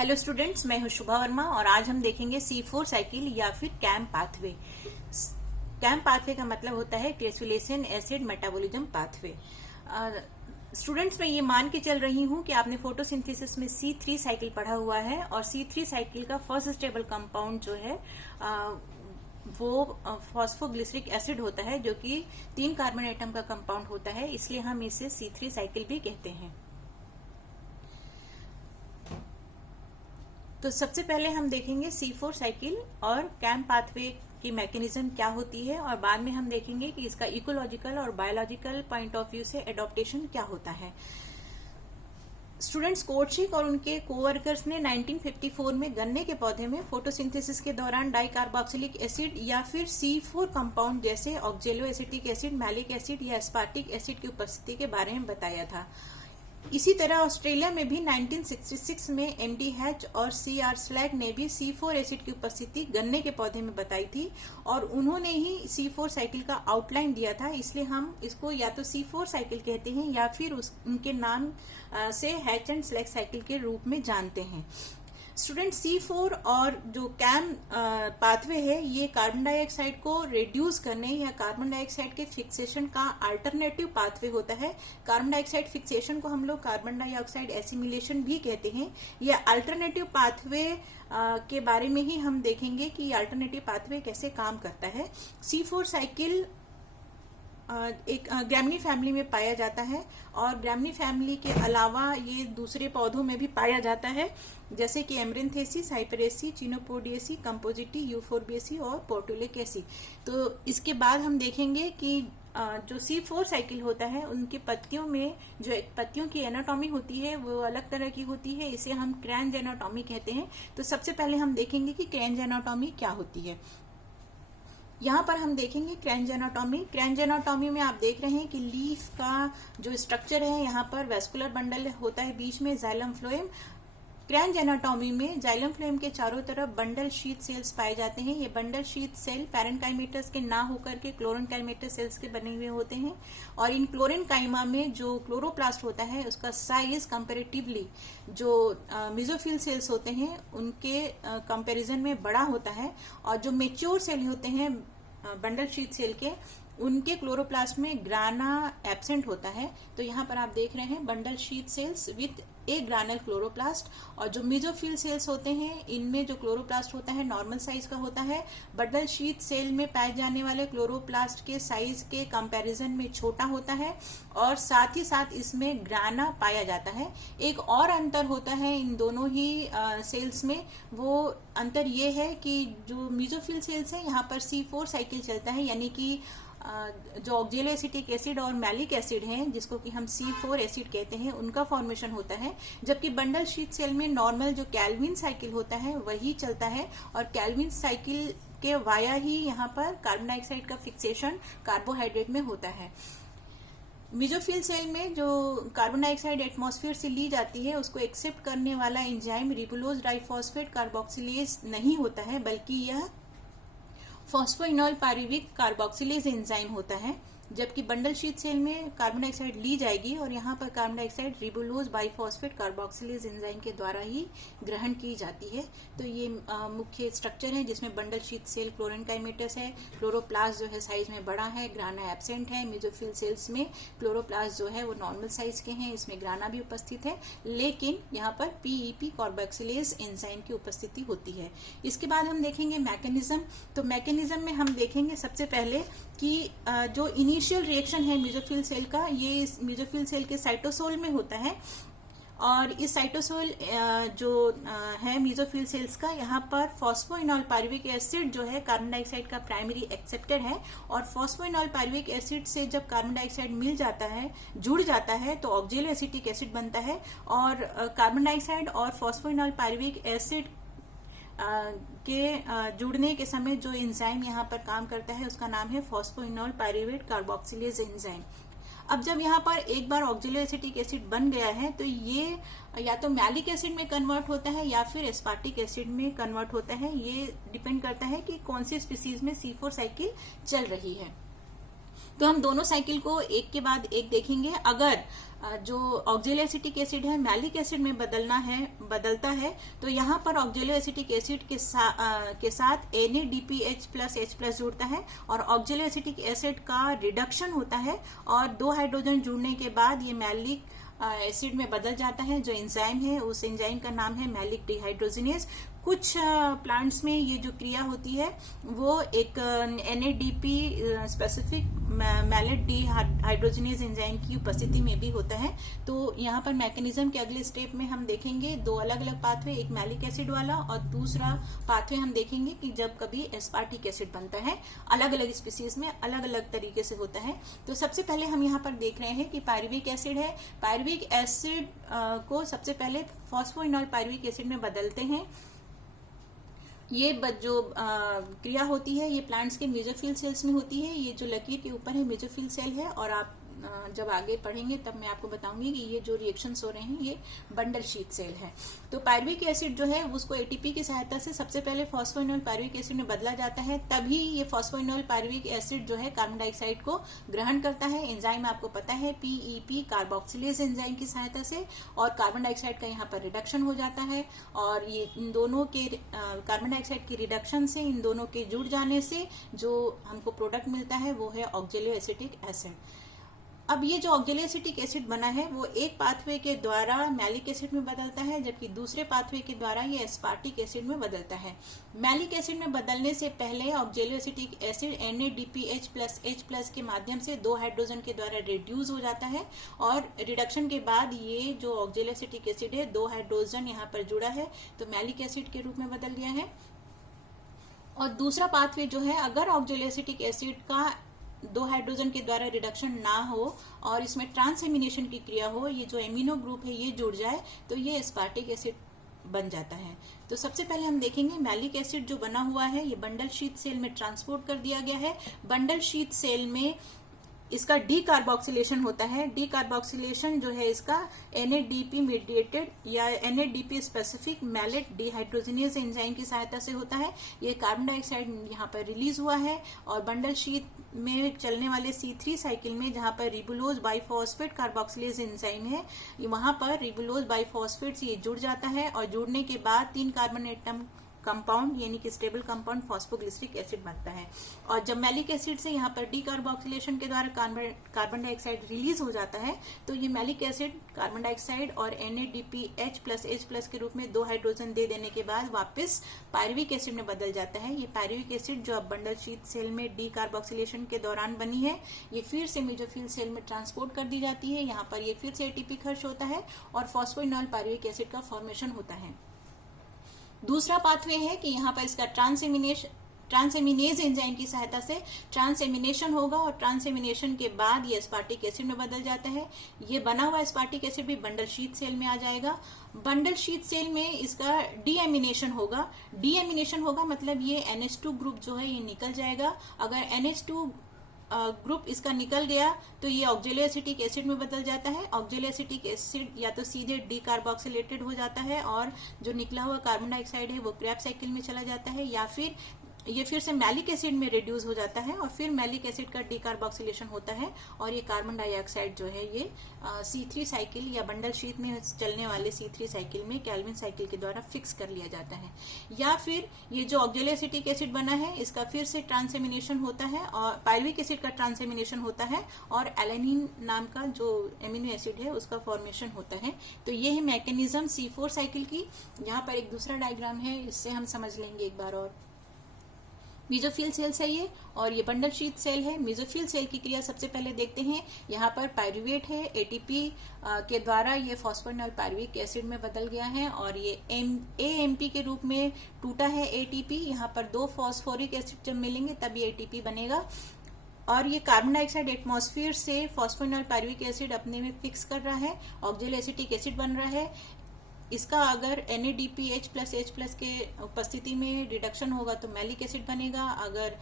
Hello students, मैं हूं शुभा वर्मा और आज हम देखेंगे C4 साइकिल या फिर कैम पाथवे। कैम पाथवे का मतलब होता है टेस्विलेशन एसिड मेटाबॉलिज्म पाथवे। स्टूडेंट्स, मैं ये मान के चल रही हूं कि आपने फोटोसिंथेसिस में C3 साइकिल पढ़ा हुआ है और C3 साइकिल का फर्स्ट स्टेबल कंपाउंड जो है वो फॉस्फोग्लिसरिक एसिड होता है, जो कि 3 कार्बन एटम का कंपाउंड होता है, इसलिए हम इसे C3 साइकिल भी कहते हैं। तो सबसे पहले हम देखेंगे C4 साइकिल और कैम पाथवे की मैकेनिज्म क्या होती है और बाद में हम देखेंगे कि इसका इकोलॉजिकल और बायोलॉजिकल पॉइंट ऑफ व्यू से एडॉप्टेशन क्या होता है। स्टूडेंट्स, कोर्टशिक और उनके कोवर्कर्स ने 1954 में गन्ने के पौधे में फोटोसिंथेसिस के दौरान डाइकार्बोक्सिलिक एसिड या फिर C4 कंपाउंड जैसे ऑक्जेलो एसिटिक एसिड, मैलिक एसिड या एस्पार्टिक एसिड की उपस्थिति के बारे में बताया था। इसी तरह ऑस्ट्रेलिया में भी 1966 में MD हैच और CR स्लैग ने भी C4 एसिड की उपस्थिति गन्ने के पौधे में बताई थी और उन्होंने ही C4 साइकिल का आउटलाइन दिया था, इसलिए हम इसको या तो C4 साइकिल कहते हैं या फिर उनके नाम से हैच एंड स्लैग साइकिल के रूप में जानते हैं। स्टूडेंट, C4 और जो कैम पाथवे है ये कार्बन डाइऑक्साइड को रिड्यूस करने या कार्बन डाइऑक्साइड के फिक्सेशन का अल्टरनेटिव पाथवे होता है। कार्बन डाइऑक्साइड फिक्सेशन को हम लोग कार्बन डाइऑक्साइड एसिमिलेशन भी कहते हैं। यह अल्टरनेटिव पाथवे के बारे में ही हम देखेंगे कि अल्टरनेटिव पाथवे कैसे काम करता है। C4 साइकिल एक ग्रैमिनी फैमिली में पाया जाता है और ग्रैमिनी फैमिली के अलावा ये दूसरे पौधों में भी पाया जाता है, जैसे कि एमरिंथेसी, साइपरेसी, चिनोपोडिएसी, कंपोजिटी, यूफोर्बिएसी और पोर्टुलेकेसी। तो इसके बाद हम देखेंगे कि जो C4 साइकिल होता है उनकी पत्तियों में जो एक पत्तियों की एनाटॉमी होती है वो अलग तरह की होती है, इसे हम क्रैंज एनाटॉमी कहते हैं। तो सबसे पहले हम देखेंगे कि क्रैंज एनाटॉमी क्या होती है। यहाँ पर हम देखेंगे क्रैंज एनाटॉमी। क्रैंज एनाटॉमी में आप देख रहे हैं कि लीफ का जो स्ट्रक्चर है, यहाँ पर वेस्कुलर बंडल होता है, बीच में जाइलम फ्लोएम। क्रैंज एनाटॉमी में जाइलम फ्लोएम के चारों तरफ बंडल शीथ सेल्स पाए जाते हैं। ये बंडल शीथ सेल पैरेन्काइमेटस के ना होकर के क्लोरेनकाइमेटस सेल्स के बने हुए होते हैं और इन क्लोरेनकाइमा में जो क्लोरोप्लास्ट होता है उसका साइज कंपेरेटिवली जो मेसोफिल सेल्स होते हैं उनके कंपैरिजन में बड़ा होता है और जो मेच्योर सेल होते हैं बंडल शीथ सेल के, उनके क्लोरोप्लास्ट में ग्राना एब्सेंट होता है। तो यहाँ पर आप देख रहे हैं bundle sheath cells with a granal chloroplast और जो मेसोफिल सेल्स होते हैं इनमें जो क्लोरोप्लास्ट होता है नॉर्मल साइज का होता है। बंडल शीथ सेल में पाए जाने वाले क्लोरोप्लास्ट के साइज के कंपैरिजन में छोटा होता है और साथ ही साथ इसमें ग्राना पाया जाता है। एक और अंतर होता है इन दोनों ही सेल्स में, वो अंतर ये है कि जो मेसोफिल सेल्स है यहाँ पर C4 साइकिल चलता है, यानी कि जो ऑक्जेलो एसिटिक एसिड और मैलिक एसिड हैं जिसको कि हम C4 एसिड कहते हैं उनका फॉर्मेशन होता है, जबकि बंडल शीथ सेल में नॉर्मल जो कैल्विन साइकिल होता है वही चलता है और कैल्विन साइकिल के वाया ही यहाँ पर कार्बन डाइऑक्साइड का फिक्सेशन कार्बोहाइड्रेट में होता है। मेसोफिल सेल में जो कार्बन डाइऑक्साइड एटमॉस्फेयर से ली जाती है उसको एक्सेप्ट करने वाला एंजाइम रिबुलोज डाइफॉस्फेट कार्बोक्सिलेज नहीं होता है, बल्कि यह फॉस्फोइनॉल पायरुविक कार्बोक्सिलेज एंजाइम होता है। जबकि बंडल शीथ सेल में कार्बन डाइऑक्साइड ली जाएगी और यहाँ पर carbon dioxide ribulose biphosphate carboxylase enzyme के द्वारा ही ग्रहण की जाती है। तो ये मुख्य स्ट्रक्चर है जिसमें बंडल शीथ सेल क्लोरेनकाइमेटस है, क्लोरोप्लास्ट जो है साइज में बड़ा है, ग्राना एब्सेंट है। मेसोफिल सेल्स में क्लोरोप्लास्ट जो है वो नॉर्मल साइज के हैं, इसमें ग्राना भी उपस्थित है, लेकिन यहाँ पर PEP कार्बोक्सिलेज एंजाइम की उपस्थिति होती है। इसके बाद हम देखेंगे मैकेनिज्म। तो मैकेनिज्म में हम देखेंगे सबसे पहले कि जो इनिशियल रिएक्शन है मेसोफिल सेल का, ये इस मेसोफिल सेल के साइटोसोल में होता है और इस साइटोसोल जो है मेसोफिल सेल्स का, यहाँ पर फॉस्फोइनॉल पायरुविक एसिड जो है कार्बन डाइऑक्साइड का प्राइमरी एक्सेप्टर है और फॉस्फोइनॉल पायरुविक एसिड से जब कार्बन डाइऑक्साइड मिल जाता है, जुड़ जाता है, तो ऑक्जेलो एसिटिक एसिड बनता है और कार्बन डाइऑक्साइड और फॉस्फोइनॉल पायरुविक एसिड के जुड़ने के समय जो एंजाइम यहाँ पर काम करता है उसका नाम है फॉस्फोइनॉल पायरुवेट कार्बोक्सिलेज एंजाइम। अब जब यहाँ पर एक बार ऑक्जेलो एसिटिक एसिड बन गया है तो ये या तो मैलिक एसिड में कन्वर्ट होता है या फिर एस्पार्टिक एसिड में कन्वर्ट होता है। ये डिपेंड करता है कि कौन सी स्पीसीज में C4 साइकिल चल रही है। तो हम दोनों साइकिल को एक के बाद एक देखेंगे। अगर जो ऑक्जेलो एसिटिक एसिड है मैलिक एसिड में बदलता है तो यहाँ पर ऑक्जेलो एसिटिक एसिड के साथ NADPH+H+ जुड़ता है और ऑक्जेलो एसिटिक एसिड का रिडक्शन होता है और 2 हाइड्रोजन जुड़ने के बाद ये मैलिक एसिड में बदल जाता है। जो एंजाइम है उस एंजाइम का नाम है मैलिक डिहाइड्रोजिनेज। कुछ प्लांट्स में ये जो क्रिया होती है वो एक NADP specific malic dehydrogenase enzyme की उपस्थिति में भी होता है। तो यहाँ पर मैकेनिज्म के अगले स्टेप में हम देखेंगे 2 अलग अलग पाथवे, एक मैलिक एसिड वाला और दूसरा पाथवे हम देखेंगे कि जब कभी एस्पार्टिक एसिड बनता है। अलग अलग स्पीसीज में अलग अलग तरीके से होता है। तो सबसे पहले हम यहाँ पर देख रहे हैं कि पायरुविक एसिड है। पायरुविक एसिड को सबसे पहले फॉस्फोइनॉल पायरुविक एसिड में बदलते हैं। ये जो क्रिया होती है ये प्लांट्स के मेसोफिल सेल्स में होती है। ये जो लकीर के ऊपर है मेसोफिल सेल है और आप जब आगे पढ़ेंगे तब मैं आपको बताऊंगी कि ये जो रिएक्शंस हो रहे हैं ये बंडल शीट सेल है। तो पायरुविक एसिड जो है उसको एटीपी की सहायता से सबसे पहले फॉस्फोइनॉल पायरुविक एसिड में बदला जाता है। तभी ये फॉस्फोइनॉल पायरुविक एसिड जो है कार्बन डाइऑक्साइड को ग्रहण करता है। एंजाइम आपको पता है PEP कार्बोक्सिलेज एंजाइम की सहायता से, और कार्बन डाइऑक्साइड का यहाँ पर रिडक्शन हो जाता है। और ये इन दोनों के कार्बन डाइऑक्साइड की रिडक्शन से, इन दोनों के जुड़ जाने से जो हमको प्रोडक्ट मिलता है वो है ऑक्जेलो एसिटिक एसिड। अब ये जो ऑक्जेलो एसिटिक एसिड बना है वो एक पाथवे के द्वारा मैलिक एसिड में बदलता है, जबकि दूसरे पाथवे के द्वारा ये एस्पार्टिक एसिड में बदलता है। मैलिक एसिड में बदलने से पहले ऑक्जेलो एसिटिक एसिड NADPH+H+ के माध्यम से 2 हाइड्रोजन के द्वारा रिड्यूस हो जाता है और रिडक्शन के बाद ये जो ऑक्जेलो एसिटिक एसिड है 2 हाइड्रोजन यहाँ पर जुड़ा है तो मैलिक एसिड के रूप में बदल गया है। और दूसरा पाथवे जो है, अगर ऑक्जेलो एसिटिक एसिड का 2 हाइड्रोजन के द्वारा रिडक्शन ना हो और इसमें ट्रांसएमिनेशन की क्रिया हो, ये जो एमिनो ग्रुप है ये जुड़ जाए तो ये एस्पार्टिक एसिड बन जाता है। तो सबसे पहले हम देखेंगे मैलिक एसिड जो बना हुआ है ये बंडल शीथ सेल में ट्रांसपोर्ट कर दिया गया है। बंडल शीथ सेल में इसका डीकार्बोक्सिलेशन होता है। डीकार्बोक्सिलेशन जो है इसका NADP मीडिएटेड या NADP specific malic dehydrogenase enzyme की सहायता से होता है। ये कार्बन डाइऑक्साइड यहाँ पर रिलीज हुआ है और बंडल शीट में चलने वाले C3 साइकिल में जहाँ पर रिबुलोज बाइफॉस्फेट कार्बोक्सिलेज एंजाइम है वहां पर रिबुलोज बाइफॉस्फेट से ये जुड़ जाता है और जुड़ने के बाद 3 कार्बन एटम कंपाउंड यानी कि स्टेबल कंपाउंड फॉस्फोग्लिसरिक एसिड बनता है। और जब मैलिक एसिड से यहाँ पर डीकार्बोक्सिलेशन के द्वारा कार्बन डाइऑक्साइड रिलीज हो जाता है तो ये मैलिक एसिड कार्बन डाइऑक्साइड और NADPH+H+ के रूप में 2 हाइड्रोजन दे देने के बाद वापस पायरुविक एसिड में बदल जाता है। ये पायरुविक एसिड जो अब बंडल शीथ सेल में डीकार्बोक्सिलेशन के दौरान बनी है ये फिर से मेसोफिल सेल में ट्रांसपोर्ट कर दी जाती है। यहाँ पर ये फिर से ATP खर्च होता है और फॉस्फोइनॉल पायरुविक एसिड का फॉर्मेशन होता है। दूसरा पाथवे है कि यहाँ पर इसका ट्रांसएमिनेज एंजाइम की सहायता से ट्रांसएमिनेशन होगा और ट्रांसएमिनेशन के बाद ये एस्पार्टिक एसिड में बदल जाता है। ये बना हुआ एस्पार्टिक एसिड भी बंडल शीथ सेल में आ जाएगा। बंडल शीथ सेल में इसका डीएमिनेशन होगा। डीएमिनेशन होगा मतलब ये NH2 ग्रुप जो है ये निकल जाएगा। अगर NH2 ग्रुप इसका निकल गया तो ये ऑक्जेलो एसिटिक एसिड में बदल जाता है। ऑक्जेलो एसिटिक एसिड या तो सीधे डीकार्बोक्सिलेटेड हो जाता है और जो निकला हुआ कार्बन डाइऑक्साइड है वो क्रेब्स साइकिल में चला जाता है, या फिर ये फिर से मैलिक एसिड में रिड्यूस हो जाता है और फिर मैलिक एसिड का डीकार्बोक्सिलेशन होता है और ये कार्बन डाइऑक्साइड जो है ये C3 साइकिल या बंडल शीथ में चलने वाले C3 साइकिल में कैल्विन साइकिल के द्वारा फिक्स कर लिया जाता है। या फिर ये जो ऑक्जेलो एसिटिक एसिड बना है इसका फिर से ट्रांसएमिनेशन होता है और पायरुविक एसिड का ट्रांसएमिनेशन होता है और एलेनिन नाम का जो एमिनो एसिड है उसका फॉर्मेशन होता है। तो ये है मैकेनिज्म C4 साइकिल की। यहाँ पर एक दूसरा डायग्राम है, इससे हम समझ लेंगे एक बार और। मेसोफिल सेल्स है ये और ये बंडल शीथ सेल है। मेसोफिल सेल की क्रिया सबसे पहले देखते हैं। यहाँ पर पायरुवेट है, ATP के द्वारा ये फॉस्फोइनॉल पायरुविक एसिड में बदल गया है और ये AMP के रूप में टूटा है ATP। यहाँ पर 2 फॉस्फोरिक एसिड जब मिलेंगे तब ये ATP बनेगा और ये कार्बन डाइऑक्साइड एटमॉस्फेयर से फॉस्फोइनॉल पायरुविक एसिड अपने में फिक्स कर रहा है, ऑक्जेलो एसिटिक एसिड बन रहा है। इसका अगर NADPH+H+ के उपस्थिति में रिडक्शन होगा तो मैलिक एसिड बनेगा, अगर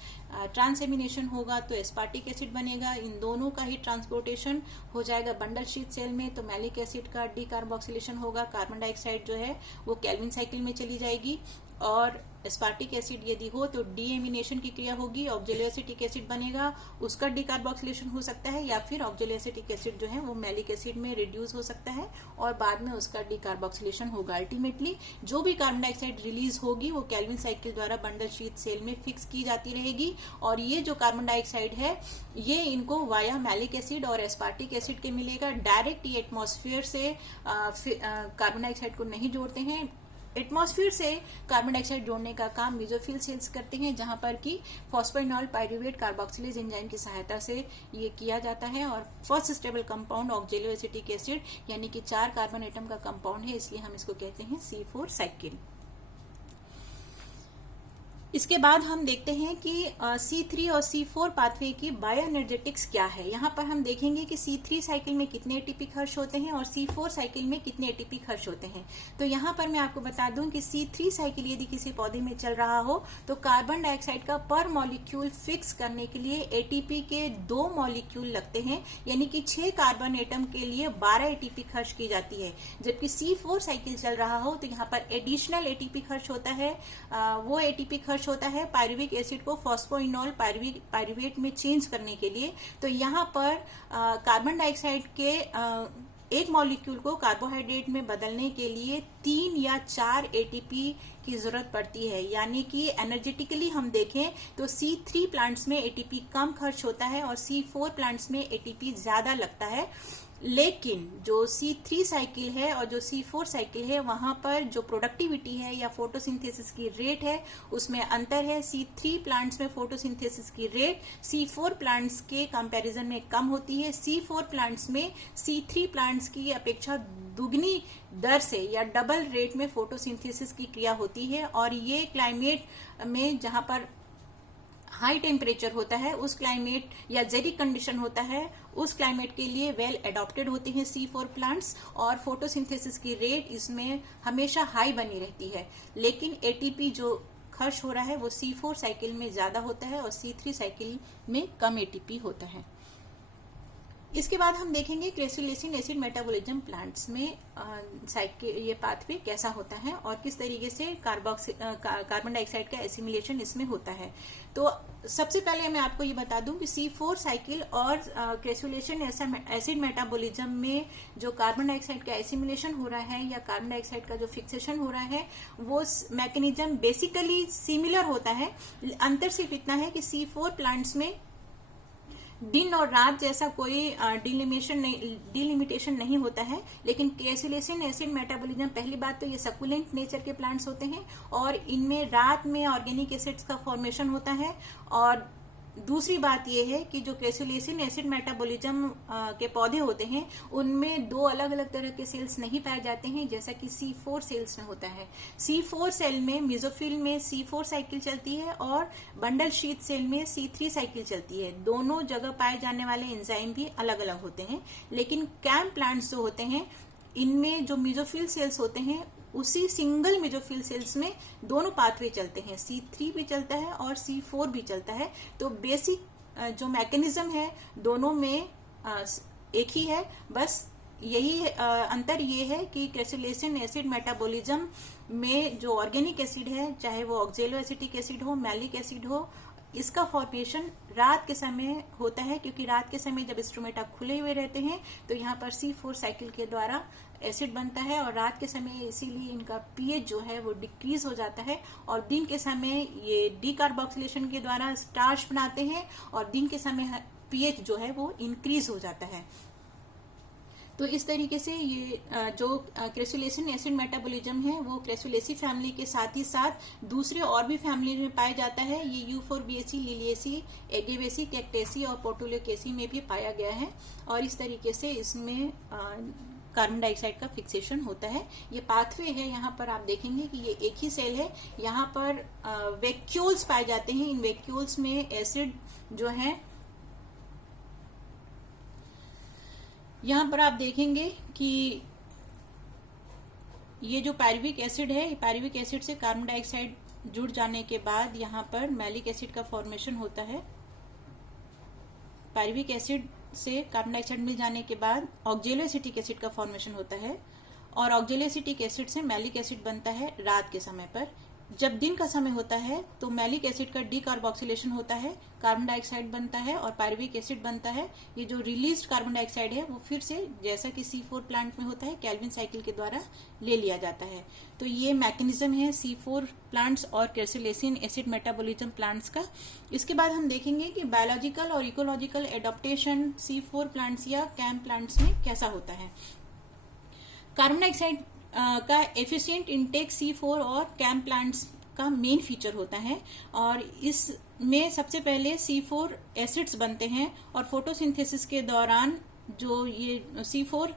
ट्रांसएमिनेशन होगा तो एस्पार्टिक एसिड बनेगा। इन दोनों का ही ट्रांसपोर्टेशन हो जाएगा बंडल शीथ सेल में तो मैलिक एसिड का डीकार्बोक्सिलेशन होगा, कार्बन डाइऑक्साइड जो है वो कैल्विन साइकिल में चली जाएगी और एस्पार्टिक एसिड यदि हो तो डीएमिनेशन की क्रिया होगी, ऑक्जेलो एसिटिक एसिड बनेगा, उसका डीकार्बोक्सिलेशन हो सकता है, या फिर ऑक्जेलो एसिटिक एसिड जो है वो मैलिक एसिड में रिड्यूस हो सकता है और बाद में उसका डीकार्बोक्सिलेशन होगा। अल्टीमेटली जो भी कार्बन डाइऑक्साइड रिलीज होगी वो केल्विन साइकिल द्वारा बंडल शीट सेल में फिक्स की जाती रहेगी, और ये जो कार्बन डाइऑक्साइड है ये इनको वाया मैलिक एसिड और एस्पार्टिक एसिड के मिलेगा। डायरेक्ट ये एटमॉस्फेयर से कार्बन डाइऑक्साइड को नहीं जोड़ते हैं। एटमॉस्फेयर से कार्बन डाइऑक्साइड जोड़ने का काम मेसोफिल सेल्स करते हैं, जहां पर कि फॉस्फोइनॉल पाइरूवेट कार्बोक्सिलेज एंजाइम की सहायता से ये किया जाता है। और first stable compound ऑक्जेलो acetic acid यानी कि 4 कार्बन एटम का कंपाउंड है, इसलिए हम इसको कहते हैं C4 साइकिल। इसके बाद हम देखते हैं कि C3 और C4 पाथवे की बायोएनर्जेटिक्स क्या है। यहाँ पर हम देखेंगे कि C3 साइकिल में कितने एटीपी खर्च होते हैं और C4 साइकिल में कितने एटीपी खर्च होते हैं। तो यहाँ पर मैं आपको बता दूं कि C3 साइकिल यदि किसी पौधे में चल रहा हो तो कार्बन डाइऑक्साइड का पर मॉलिक्यूल फिक्स करने के लिए एटीपी के 2 मॉलिक्यूल लगते हैं, यानी कि 6 कार्बन एटम के लिए 12 एटीपी खर्च की जाती है। जबकि C4 साइकिल चल रहा हो तो यहाँ पर एडिशनल एटीपी खर्च होता है। वो एटीपी खर्च होता है पायरुविक एसिड को फॉस्फोइनॉल पायरुवेट में चेंज करने के लिए। तो यहाँ पर कार्बन डाइऑक्साइड के एक मॉलिक्यूल को कार्बोहाइड्रेट में बदलने के लिए 3 या 4 एटीपी की जरूरत पड़ती है। यानी कि एनर्जेटिकली हम देखें तो C3 प्लांट्स में एटीपी कम खर्च होता है और C4 प्लांट्स में एटीपी ज्यादा लगता है। लेकिन जो C3 साइकिल है और जो C4 साइकिल है वहां पर जो प्रोडक्टिविटी है या फोटोसिंथेसिस की रेट है उसमें अंतर है। C3 प्लांट्स में फोटोसिंथेसिस की रेट C4 प्लांट्स के कंपैरिजन में कम होती है। C4 प्लांट्स में C3 प्लांट्स की अपेक्षा दुगनी दर से या डबल रेट में फोटोसिंथेसिस की क्रिया होती है। और ये क्लाइमेट में जहां पर हाई टेम्परेचर होता है उस क्लाइमेट या जेरिक कंडीशन होता है उस क्लाइमेट के लिए वेल एडॉप्टेड होते हैं C4 प्लांट्स, और फोटोसिंथेसिस की रेट इसमें हमेशा हाई बनी रहती है। लेकिन एटीपी जो खर्च हो रहा है वो C4 साइकिल में ज्यादा होता है और C3 साइकिल में कम एटीपी होता है। इसके बाद हम देखेंगे क्रेसुलेसिन एसिड मेटाबॉलिज्म प्लांट्स में ये पाथवे कैसा होता है और किस तरीके से कार्बन डाइऑक्साइड का एसिमिलेशन इसमें होता है। तो सबसे पहले मैं आपको ये बता दूं कि C4 साइकिल और क्रेसुलेशन एसिड मेटाबॉलिज्म में जो कार्बन डाइऑक्साइड का एसिमिलेशन हो रहा है या कार्बन डाइऑक्साइड का जो फिक्सेशन हो रहा है वो मैकेनिज्म बेसिकली सिमिलर होता है। अंतर सिर्फ इतना है कि C4 प्लांट्स में दिन और रात जैसा कोई डिलिमिटेशन नहीं होता है, लेकिन क्रेसुलेसिन एसिड मेटाबॉलिज्म पहली बात तो ये सकुलेंट नेचर के प्लांट्स होते हैं और इनमें रात में ऑर्गेनिक एसिड्स का फॉर्मेशन होता है। और दूसरी बात यह है कि जो क्रेसुलेसिन एसिड मेटाबॉलिज्म के पौधे होते हैं उनमें 2 अलग अलग तरह के सेल्स नहीं पाए जाते हैं जैसा कि C4 सेल्स में होता है। C4 सेल में मेसोफिल में C4 साइकिल चलती है और बंडल शीथ सेल में C3 साइकिल चलती है। दोनों जगह पाए जाने वाले एंजाइम भी अलग अलग होते हैं, लेकिन कैम प्लांट्स जो होते हैं इनमें जो मेसोफिल सेल्स होते हैं उसी सिंगल मेसोफिल सेल्स में दोनों पाथवे चलते हैं, C3 भी चलता है और C4 भी चलता है। तो बेसिक जो मैकेनिज्म है दोनों में एक ही है, बस यही अंतर ये है कि क्रेसुलेसिन एसिड मेटाबॉलिज्म में जो ऑर्गेनिक एसिड है चाहे वो ऑक्जेलो एसिटिक एसिड हो मैलिक एसिड हो इसका फॉर्मेशन रात के समय होता है, क्योंकि रात के समय जब स्ट्रोमेटा खुले हुए रहते हैं तो यहाँ पर C4 साइकिल के द्वारा एसिड बनता है और रात के समय इसीलिए इनका पीएच जो है वो डिक्रीज हो जाता है और दिन के समय ये डीकार्बोक्सिलेशन के द्वारा स्टार्च बनाते हैं और दिन के समय पीएच जो है वो इंक्रीज हो जाता है। तो इस तरीके से ये जो क्रेसुलेसिन एसिड मेटाबॉलिज्म है वो क्रेसुलेसी फैमिली के साथ ही साथ दूसरे और भी फैमिली में पाया जाता है। ये यूफोर्बिएसी, लिलिएसी, एगेवेसी, कैक्टेसी और पोर्टुलिकेसी में भी पाया गया है और इस तरीके से इसमें कार्बन डाइऑक्साइड का फिक्सेशन होता है। ये पाथवे है, यहाँ पर आप देखेंगे कि ये एक ही सेल है। यहाँ पर वैक्यूल्स पाए जाते हैं। इन वैक्यूल्स में एसिड जो है यहाँ पर आप देखेंगे कि ये जो पायरुविक एसिड है, पायरुविक एसिड से कार्बन डाइऑक्साइड जुड़ जाने के बाद यहाँ पर मैलिक एसिड का फॉर्मेशन होता है। पायरुविक एसिड से कार्बन डाइऑक्साइड मिल जाने के बाद ऑक्जेलो एसिटिक एसिड का फॉर्मेशन होता है और ऑक्जेलो एसिटिक एसिड से मैलिक एसिड बनता है रात के समय पर। जब दिन का समय होता है तो मैलिक एसिड का डीकार्बोक्सिलेशन होता है, कार्बन डाइऑक्साइड बनता है और पायरुविक एसिड बनता है। ये जो रिलीज्ड कार्बन डाइऑक्साइड है वो फिर से जैसा कि C4 प्लांट में होता है कैल्विन साइकिल के द्वारा ले लिया जाता है। तो ये मैकेनिज्म है C4 प्लांट्स और कैर्सिलेसिन एसिड मेटाबॉलिज्म प्लांट्स का। इसके बाद हम देखेंगे कि बायोलॉजिकल और इकोलॉजिकल एडॉप्टेशन C4 प्लांट्स या कैम प्लांट्स में कैसा होता है। कार्बन डाइऑक्साइड का एफिशिएंट इनटेक C4 और कैम प्लांट्स का मेन फीचर होता है और इसमें सबसे पहले C4 एसिड्स बनते हैं और फोटोसिंथेसिस के दौरान जो ये C4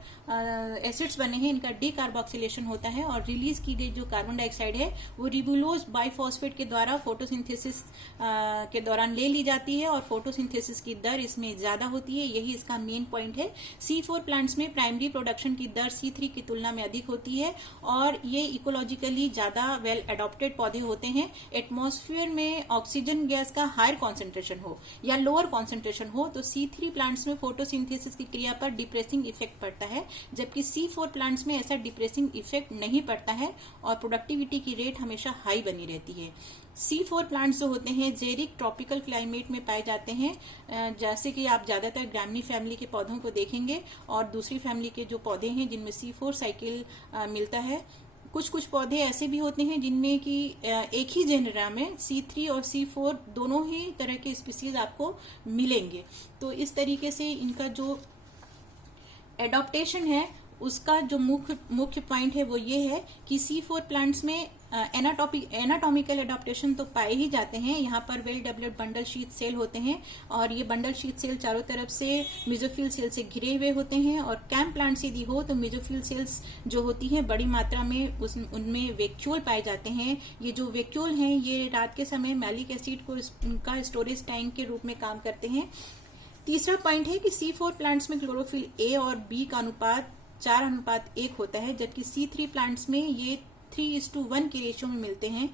एसिड्स बने हैं इनका डीकार्बोक्सिलेशन होता है और रिलीज की गई जो कार्बन डाइऑक्साइड है वो रिबुलोज बाइफॉस्फेट के द्वारा फोटोसिंथेसिस के दौरान ले ली जाती है और फोटोसिंथेसिस की दर इसमें ज्यादा होती है। यही इसका मेन पॉइंट है। C4 प्लांट्स में प्राइमरी प्रोडक्शन की दर C3 की तुलना में अधिक होती है और ये इकोलॉजिकली ज्यादा वेल एडॉप्टेड पौधे होते हैं। एटमॉस्फेयर में ऑक्सीजन गैस का हायर कॉन्सेंट्रेशन हो या लोअर कॉन्सेंट्रेशन हो तो C3 प्लांट्स में फोटोसिंथेसिस की क्रिया पर डिप्रेसिंग इफेक्ट पड़ता है, जबकि C4 प्लांट्स में ऐसा डिप्रेसिंग इफेक्ट नहीं पड़ता है और प्रोडक्टिविटी की रेट हमेशा हाई बनी रहती है। C4 प्लांट्स जो होते हैं जेरिक ट्रॉपिकल क्लाइमेट में पाए जाते हैं, जैसे कि आप ज्यादातर ग्रामी फैमिली के पौधों को देखेंगे और दूसरी फैमिली के जो पौधे हैं जिनमें C4 साइकिल मिलता है। कुछ पौधे ऐसे भी होते हैं जिनमें कि एक ही जेनरा में C3 और C4 दोनों ही तरह के स्पीसीज आपको मिलेंगे। तो इस तरीके से इनका जो एडॉप्टेशन है उसका जो मुख्य पॉइंट है वो ये है कि C4 प्लांट्स में एनाटॉमिकल एडॉप्टेशन तो पाए ही जाते हैं। यहाँ पर well developed bundle sheath cell होते हैं और ये बंडल शीथ सेल चारों तरफ से मेसोफिल सेल से घिरे हुए होते हैं और कैम प्लांट्स यदि हो तो मेसोफिल सेल्स जो होती हैं बड़ी मात्रा में उनमें वैक्यूल पाए जाते हैं। ये जो वैक्यूल हैं ये रात के समय मैलिक एसिड को उनका स्टोरेज टैंक के रूप में काम करते हैं। तीसरा पॉइंट है कि C4 प्लांट्स में क्लोरोफिल A और B का अनुपात 4:1 होता है, जबकि C3 प्लांट्स में ये 3:1 के रेशियो में मिलते हैं।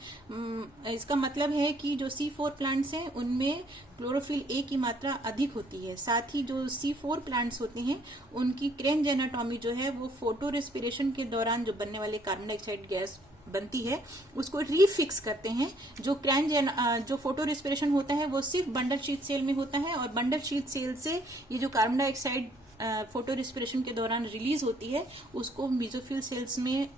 इसका मतलब है कि जो C4 प्लांट्स हैं उनमें क्लोरोफिल A की मात्रा अधिक होती है। साथ ही जो C4 प्लांट्स होते हैं उनकी क्रेंज एनाटॉमी जो है वो फोटो रेस्पिरेशन के दौरान जो बनने वाले कार्बन डाइऑक्साइड गैस बनती है उसको रीफिक्स करते हैं। जो फोटो रेस्पिरेशन होता है वो सिर्फ बंडल शीथ सेल में होता है और बंडल शीथ सेल से ये जो कार्बन डाइऑक्साइड फोटो रेस्पिरेशन के दौरान रिलीज होती है उसको मेसोफिल सेल्स में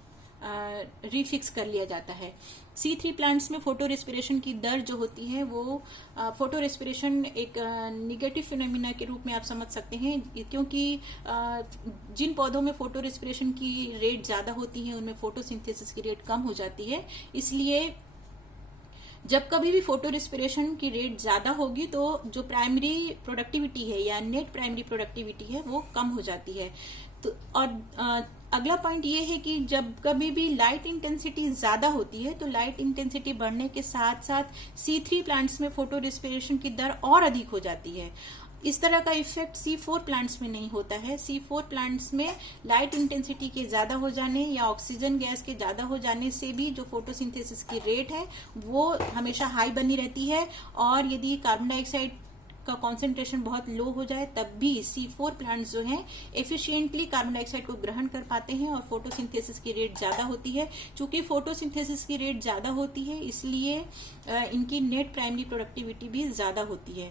रीफिक्स कर लिया जाता है। C3 प्लांट्स में फोटो रेस्पिरेशन की दर जो होती है वो फोटो रेस्पिरेशन एक निगेटिव फिनोमिना के रूप में आप समझ सकते हैं, क्योंकि जिन पौधों में फोटो रेस्पिरेशन की रेट ज्यादा होती है उनमें फोटोसिंथेसिस की रेट कम हो जाती है। इसलिए जब कभी भी फोटो रेस्पिरेशन की रेट ज्यादा होगी तो जो प्राइमरी प्रोडक्टिविटी है या नेट प्राइमरी प्रोडक्टिविटी है वो कम हो जाती है। तो और अगला पॉइंट ये है कि जब कभी भी लाइट इंटेंसिटी ज्यादा होती है तो लाइट इंटेंसिटी बढ़ने के साथ साथ C3 प्लांट्स में फोटो रेस्पिरेशन की दर और अधिक हो जाती है। इस तरह का इफेक्ट C4 प्लांट्स में नहीं होता है। C4 प्लांट्स में लाइट इंटेंसिटी के ज्यादा हो जाने या ऑक्सीजन गैस के ज्यादा हो जाने से भी जो फोटोसिंथेसिस की रेट है वो हमेशा हाई बनी रहती है और यदि कार्बन डाइऑक्साइड का कॉन्सेंट्रेशन बहुत लो हो जाए तब भी C4 प्लांट्स जो हैं एफिशिएंटली कार्बन डाइऑक्साइड को ग्रहण कर पाते हैं और फोटोसिंथेसिस की रेट ज्यादा होती है। चूंकि फोटोसिंथेसिस की रेट ज्यादा होती है इसलिए इनकी नेट प्राइमरी प्रोडक्टिविटी भी ज्यादा होती है।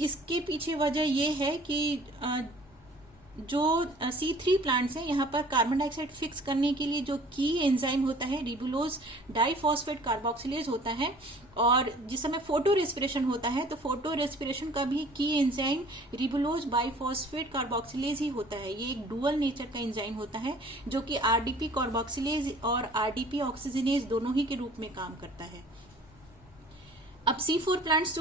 इसके पीछे वजह यह है कि जो C3 प्लांट्स हैं यहाँ पर कार्बन डाइऑक्साइड फिक्स करने के लिए जो की एंजाइम होता है रिबुलोज डाइफॉस्फेट कार्बोक्सिलेज होता है और जिस समय फोटो रेस्पिरेशन होता है तो फोटो रेस्पिरेशन का भी की एंजाइम रिबुलोज बाइफॉस्फेट कार्बोक्सिलेज ही होता है। ये एक डुअल नेचर का एंजाइम होता है जो कि RDP कार्बोक्सिलेज और RDP ऑक्सीजनेज दोनों ही के रूप में काम करता है। अब C4 प्लांट्स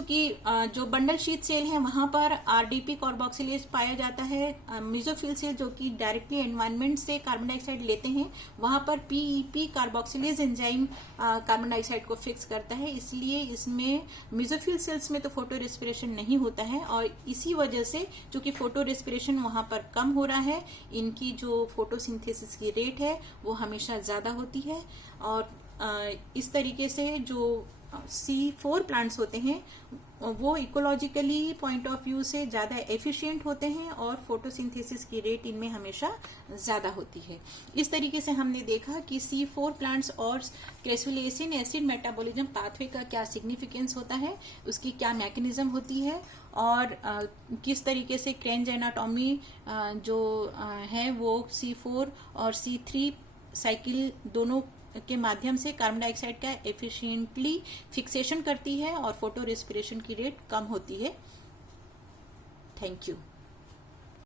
जो बंडल शीथ सेल है वहां पर RDP कार्बोक्सिलेज पाया जाता है। मेसोफिल सेल जो कि डायरेक्टली एनवायरनमेंट से कार्बन डाइऑक्साइड लेते हैं वहां पर PEP carboxylase enzyme carbon dioxide को फिक्स करता है। इसलिए इसमें मेसोफिल सेल्स में तो फोटो रेस्पिरेशन नहीं होता है और इसी वजह से चूंकि फोटो रेस्पिरेशन वहां पर कम हो रहा है इनकी जो फोटोसिंथेसिस की रेट है वो हमेशा ज्यादा होती है और इस तरीके से जो C4 प्लांट्स होते हैं वो इकोलॉजिकली पॉइंट ऑफ व्यू से ज्यादा एफिशिएंट होते हैं और फोटोसिंथेसिस की रेट इनमें हमेशा ज्यादा होती है। इस तरीके से हमने देखा कि C4 प्लांट्स और क्रेसुलेसिन एसिड मेटाबॉलिज्म पाथवे का क्या सिग्निफिकेंस होता है, उसकी क्या मैकेनिज्म होती है और किस तरीके से क्रेंज एनाटॉमी जो है वो C4 और C3 साइकिल दोनों के माध्यम से कार्बन डाइऑक्साइड का एफिशिएंटली फिक्सेशन करती है और फोटो रेस्पिरेशन की रेट कम होती है। Thank you.